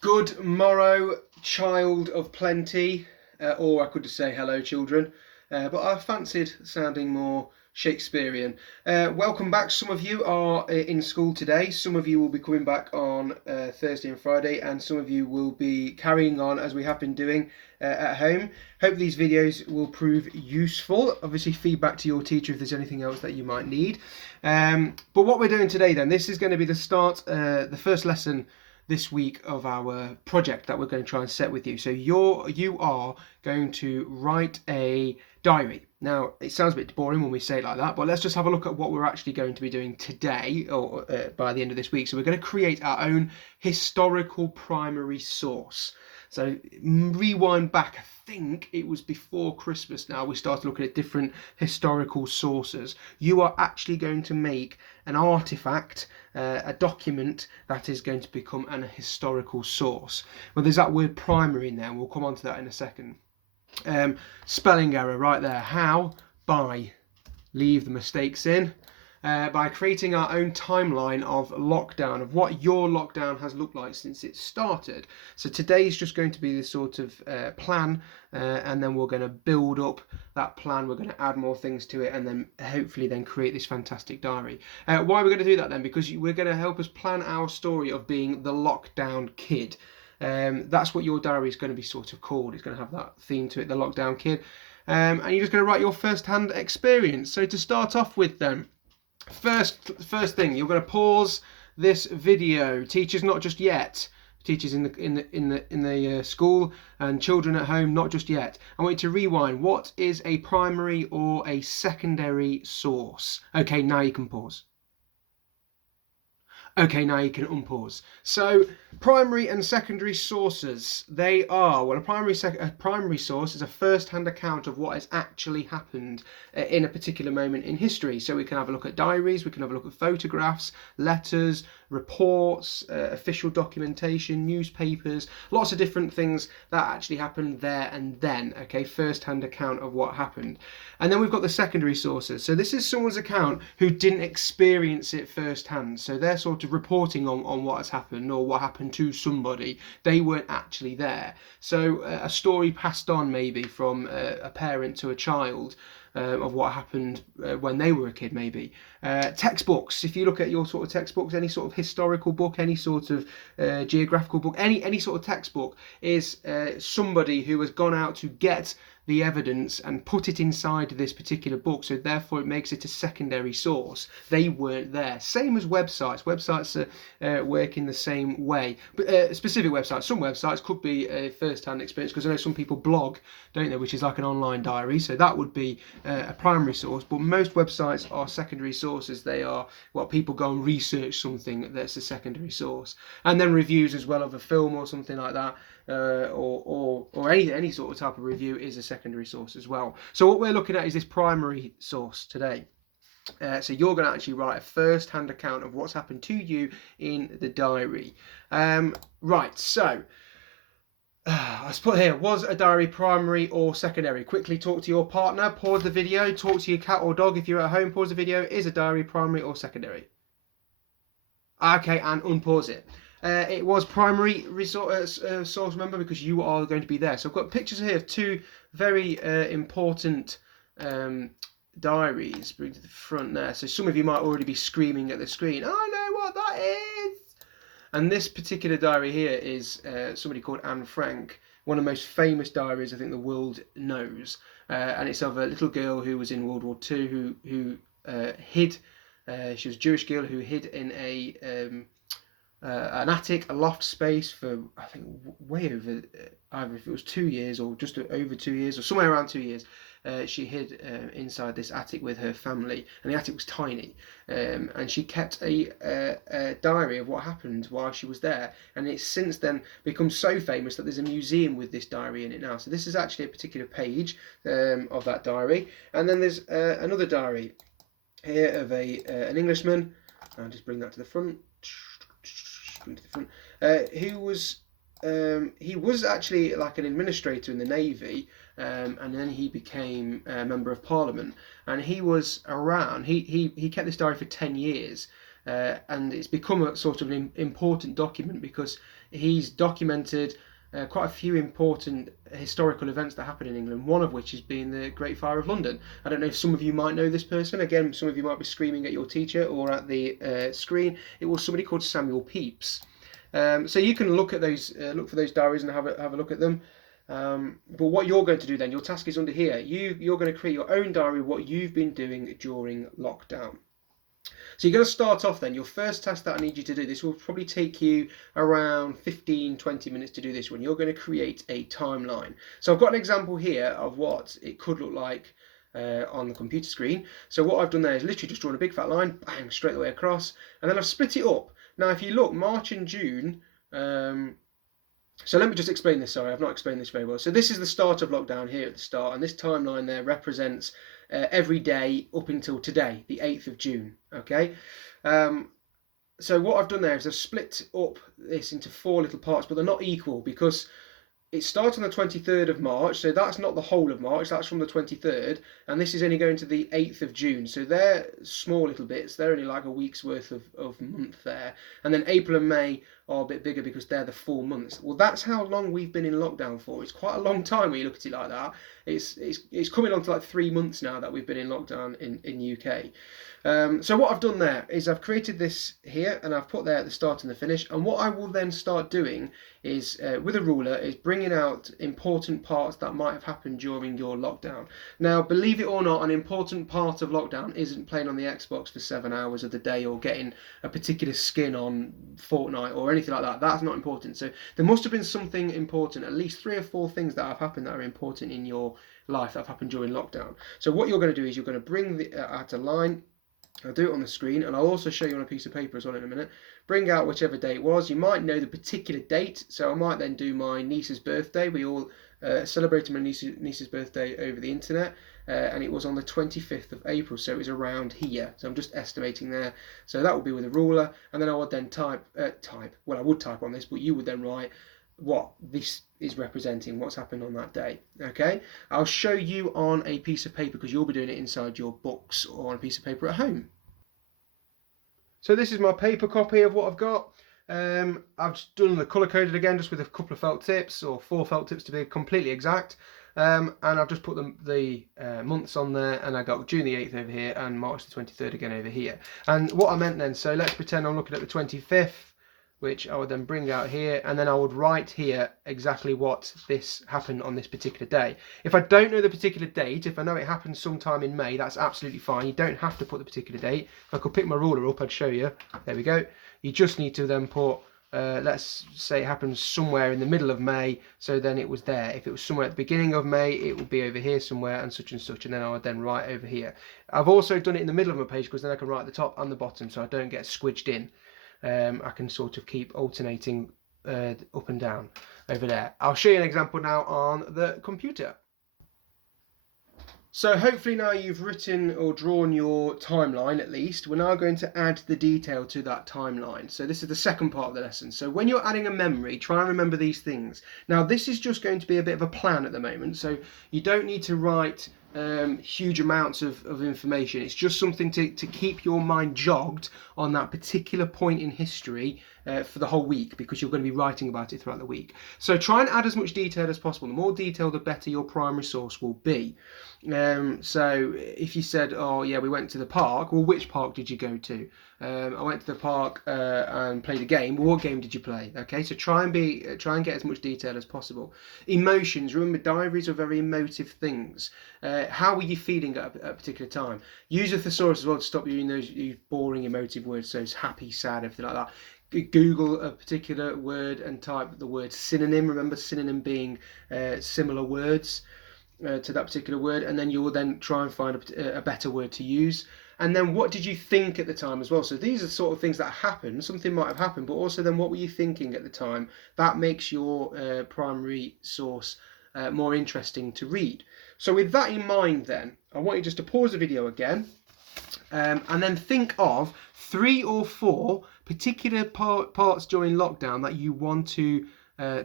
Good morrow, child of plenty, or I could just say hello, children, but I fancied sounding more Shakespearean. Welcome back. Some of you are in school today, some of you will be coming back on Thursday and Friday, and some of you will be carrying on as we have been doing at home. Hope these videos will prove useful. Obviously, feedback to your teacher if there's anything else that you might need. But what we're doing today then, this is going to be the start, the first lesson this week of our project that we're going to try and set with you. So you are going to write a diary. Now, it sounds a bit boring when we say it like that, but let's just have a look at what we're actually going to be doing today or by the end of this week. So we're going to create our own historical primary source. So rewind back, I think it was before Christmas now, we started looking at different historical sources. You are actually going to make an artifact, a document that is going to become an historical source. Well, there's that word primary in there, and we'll come on to that in a second. Spelling error right there. How? By. Leave the mistakes in. By creating our own timeline of lockdown, of what your lockdown has looked like since it started. So today's just going to be this sort of plan, and then we're going to build up that plan. We're going to add more things to it, and then hopefully then create this fantastic diary. Why are we going to do that then? Because we're going to help us plan our story of being the lockdown kid. That's what your diary is going to be sort of called. It's going to have that theme to it, the lockdown kid. And you're just going to write your first-hand experience. So to start off with then, First thing, you're going to pause this video. Teachers, not just yet. Teachers in the school and children at home, not just yet. I want you to rewind. What is a primary or a secondary source? Okay, now you can pause. Okay, now you can unpause. So, primary and secondary sources, they are, well, a primary source is a first-hand account of what has actually happened in a particular moment in history. So we can have a look at diaries, we can have a look at photographs, letters, reports, official documentation, newspapers, lots of different things that actually happened there and then, okay, first-hand account of what happened. And then we've got the secondary sources. So this is someone's account who didn't experience it firsthand. So they're sort of reporting on what has happened or what happened to somebody. They weren't actually there. So a story passed on maybe from a parent to a child. Of what happened when they were a kid, maybe. Textbooks, if you look at your sort of textbooks, any sort of historical book, any sort of geographical book, any sort of textbook is somebody who has gone out to get the evidence and put it inside this particular book, so therefore it makes it a secondary source. They weren't there. Same as websites. Websites work in the same way, but specific websites. Some websites could be a first-hand experience, because I know some people blog, don't they, which is like an online diary, so that would be a primary source, but most websites are secondary sources. They are what people go and research something that's a secondary source. And then reviews as well of a film or something like that, or any sort of type of review is a secondary source as well. So what we're looking at is this primary source today. So you're going to actually write a first-hand account of what's happened to you in the diary. Right, so let's put here, was a diary primary or secondary? Quickly talk to your partner, pause the video, talk to your cat or dog if you're at home, pause the video. Is a diary primary or secondary? Okay, and unpause it. It was primary source, remember, because you are going to be there. So I've got pictures here of two very important diaries. Bring to the front there. So some of you might already be screaming at the screen, I know what that is! And this particular diary here is somebody called Anne Frank, one of the most famous diaries I think the world knows. And it's of a little girl who was in World War II who hid. She was a Jewish girl who hid in an attic, a loft space for, I think, way over, either if it was 2 years or just over 2 years or somewhere around 2 years. She hid inside this attic with her family, and the attic was tiny, and she kept a diary of what happened while she was there, and it's since then become so famous that there's a museum with this diary in it now. So this is actually a particular page of that diary. And then there's another diary here of an Englishman. I'll just bring that to the front. He was actually like an administrator in the Navy, and then he became a member of Parliament, and he was around. He kept this diary for 10 years, and it's become a sort of an important document because he's documented quite a few important historical events that happened in England, one of which has been the Great Fire of London. I don't know if some of you might know this person. Again, some of you might be screaming at your teacher or at the screen. It was somebody called Samuel Pepys. So you can look at those, look for those diaries and have a look at them. But what you're going to do then, your task is under here. You're going to create your own diary, what you've been doing during lockdown. So you're going to start off then. Your first task that I need you to do, this will probably take you around 15-20 minutes to do this one. You're going to create a timeline. So I've got an example here of what it could look like on the computer screen. So what I've done there is literally just drawn a big fat line, bang, straight the way across, and then I've split it up. Now if you look, March and June, so let me just explain this, sorry, I've not explained this very well. So this is the start of lockdown here at the start, and this timeline there represents every day up until today, the 8th of June, okay? So what I've done there is I've split up this into 4 little parts, but they're not equal because it starts on the 23rd of March, so that's not the whole of March, that's from the 23rd, and this is only going to the 8th of June, so they're small little bits, they're only like a week's worth of month there, and then April and May are a bit bigger because they're the full months. Well, that's how long we've been in lockdown for. It's quite a long time when you look at it like that. It's coming on to like 3 months now that we've been in lockdown in UK. So what I've done there is I've created this here and I've put there at the start and the finish, and what I will then start doing is with a ruler is bringing out important parts that might have happened during your lockdown. Now believe it or not, an important part of lockdown isn't playing on the Xbox for 7 hours of the day or getting a particular skin on Fortnite or anything like that. That's not important. So there must have been something important, at least 3 or 4 things that have happened that are important in your life that have happened during lockdown. So what you're going to do is you're going to bring out a line. I'll do it on the screen, and I'll also show you on a piece of paper as well in a minute. Bring out whichever day it was. You might know the particular date, so I might then do my niece's birthday. We all celebrated my niece's birthday over the internet, and it was on the 25th of April, so it was around here. So I'm just estimating there. So that would be with a ruler, and then I would then type. Well, I would type on this, but you would then write what this is representing, what's happened on that day. Okay, I'll show you on a piece of paper because you'll be doing it inside your books or on a piece of paper at home. So this is my paper copy of what I've got. I've just done the colour coded again, just with a couple of felt tips, or 4 felt tips to be completely exact. And I've just put the months on there, and I got June the 8th over here and March the 23rd again over here. And what I meant then, so let's pretend I'm looking at the 25th, which I would then bring out here, and then I would write here exactly what this happened on this particular day. If I don't know the particular date, if I know it happened sometime in May, that's absolutely fine. You don't have to put the particular date. If I could pick my ruler up, I'd show you. There we go. You just need to then put, let's say it happened somewhere in the middle of May, so then it was there. If it was somewhere at the beginning of May, it would be over here somewhere and such, and then I would then write over here. I've also done it in the middle of my page because then I can write at the top and the bottom so I don't get squidged in. I can sort of keep alternating up and down over there. I'll show you an example now on the computer. So hopefully now you've written or drawn your timeline at least. We're now going to add the detail to that timeline. So this is the second part of the lesson. So when you're adding a memory, try and remember these things. Now this is just going to be a bit of a plan at the moment. So you don't need to write huge amounts of information. It's just something to keep your mind jogged on that particular point in history for the whole week, because you're going to be writing about it throughout the week. So try and add as much detail as possible. The more detail, the better your primary source will be. So if you said, oh yeah, we went to the park, well, which park did you go to? I went to the park and played a game. Well, what game did you play? Okay, so try and get as much detail as possible. Emotions. Remember, diaries are very emotive things. How were you feeling at a particular time? Use a thesaurus as well to stop you using those boring emotive words. So it's happy, sad, everything like that. Google a particular word and type the word synonym. Remember, synonym being similar words to that particular word, and then you will then try and find a better word to use. And then what did you think at the time as well? So these are sort of things that happened. Something might have happened, but also then what were you thinking at the time? That makes your primary source more interesting to read. So with that in mind then, I want you just to pause the video again and then think of 3 or 4 particular parts during lockdown that you want to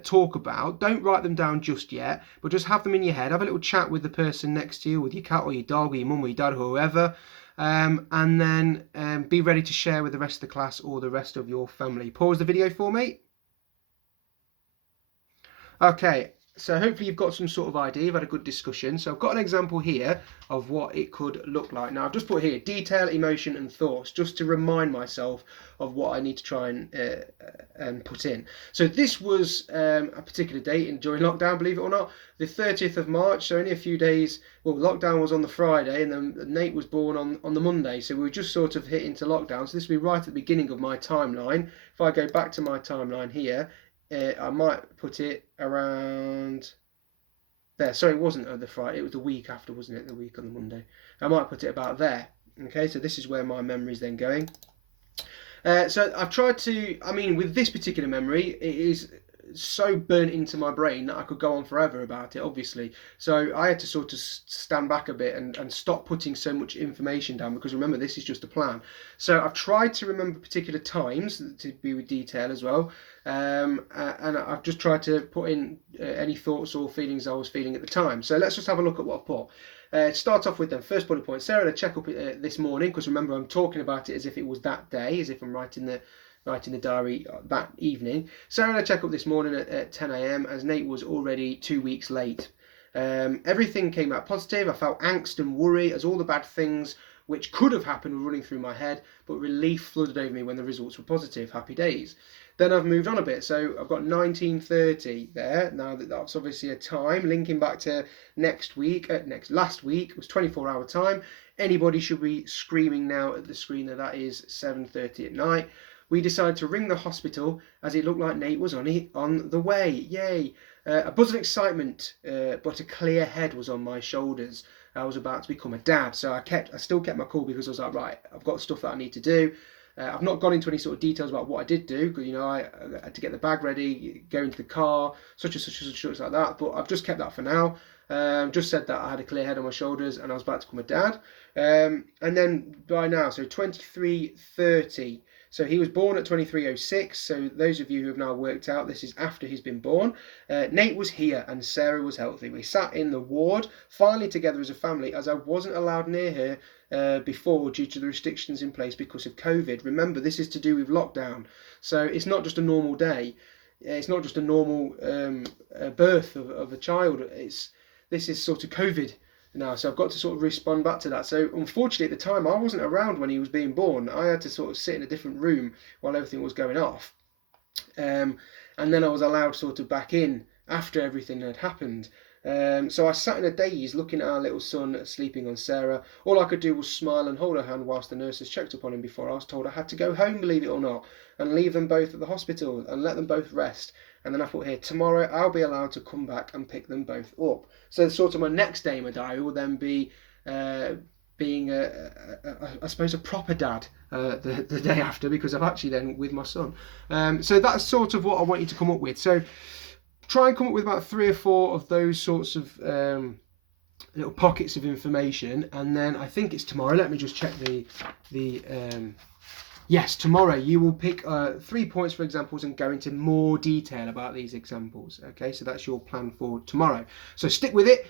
talk about. Don't write them down just yet, but just have them in your head. Have a little chat with the person next to you, with your cat or your dog or your mum or your dad or whoever. and then be ready to share with the rest of the class or the rest of your family. Pause the video for me. Okay, so hopefully you've got some sort of idea, you've had a good discussion. So I've got an example here of what it could look like. Now I've just put here detail, emotion and thoughts, just to remind myself of what I need to try and put in. So this was a particular date during lockdown, believe it or not, the 30th of March, so only a few days. Well, lockdown was on the Friday and then Nate was born on the Monday, so we were just sort of hit into lockdown. So this will be right at the beginning of my timeline. If I go back to my timeline here, I might put it around there. Sorry, it wasn't the Friday, it was the week after, wasn't it? The week on the Monday. I might put it about there. Okay, so this is where my memory is then going. So I've tried to, I mean, with this particular memory, it is so burnt into my brain that I could go on forever about it, obviously. So I had to sort of stand back a bit and stop putting so much information down, because remember, this is just a plan. So I've tried to remember particular times to be with detail as well. And I've just tried to put in any thoughts or feelings I was feeling at the time. So let's just have a look at what I've put. Start off with the first bullet point. Sarah had a check-up this morning, because remember, I'm talking about it as if it was that day, as if I'm writing the diary that evening. Sarah had a check-up this morning at 10 a.m. as Nate was already 2 weeks late. Everything came out positive. I felt angst and worry as all the bad things which could have happened were running through my head, but relief flooded over me when the results were positive. Happy days. Then I've moved on a bit, so I've got 19:30 there. Now that's obviously a time linking back to last week was 24-hour time. Anybody should be screaming now at the screen that is 7:30 at night. We decided to ring the hospital as it looked like Nate was on the way. Yay! A buzz of excitement, but a clear head was on my shoulders. I was about to become a dad, so I still kept my cool, because I was like, right, I've got stuff that I need to do. I've not gone into any sort of details about what I did do, because I had to get the bag ready, go into the car, such and such like that. But I've just kept that for now. Just said that I had a clear head on my shoulders and I was about to become a dad. And then by now, so 23:30. So he was born at 23:06. So those of you who have now worked out, this is after he's been born. Nate was here and Sarah was healthy. We sat in the ward, finally together as a family, as I wasn't allowed near her before due to the restrictions in place because of COVID. Remember, this is to do with lockdown, so it's not just a normal day. It's not just a normal birth of a child. This is sort of COVID now, so I've got to sort of respond back to that. So unfortunately, at the time, I wasn't around when he was being born. I had to sort of sit in a different room while everything was going off, and then I was allowed sort of back in after everything had happened. So I sat in a daze looking at our little son sleeping on Sarah. All I could do was smile and hold her hand whilst the nurses checked up on him before I was told I had to go home, believe it or not, and leave them both at the hospital and let them both rest. And then I put here, tomorrow I'll be allowed to come back and pick them both up. So sort of my next day in my diary will then be being, I suppose, a proper dad the day after, because I'm actually then with my son. So that's sort of what I want you to come up with. So try and come up with about 3 or 4 of those sorts of little pockets of information, and then I think it's tomorrow. Let me just check yes, tomorrow you will pick 3 points for examples and go into more detail about these examples. Okay, so that's your plan for tomorrow. So stick with it.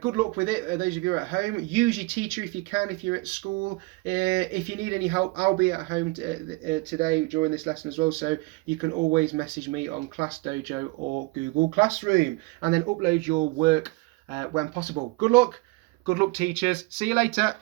Good luck with it. Those of you who are at home, use your teacher if you can, if you're at school. If you need any help, I'll be at home today during this lesson as well, so you can always message me on Class Dojo or Google Classroom, and then upload your work when possible. Good luck teachers. See you later.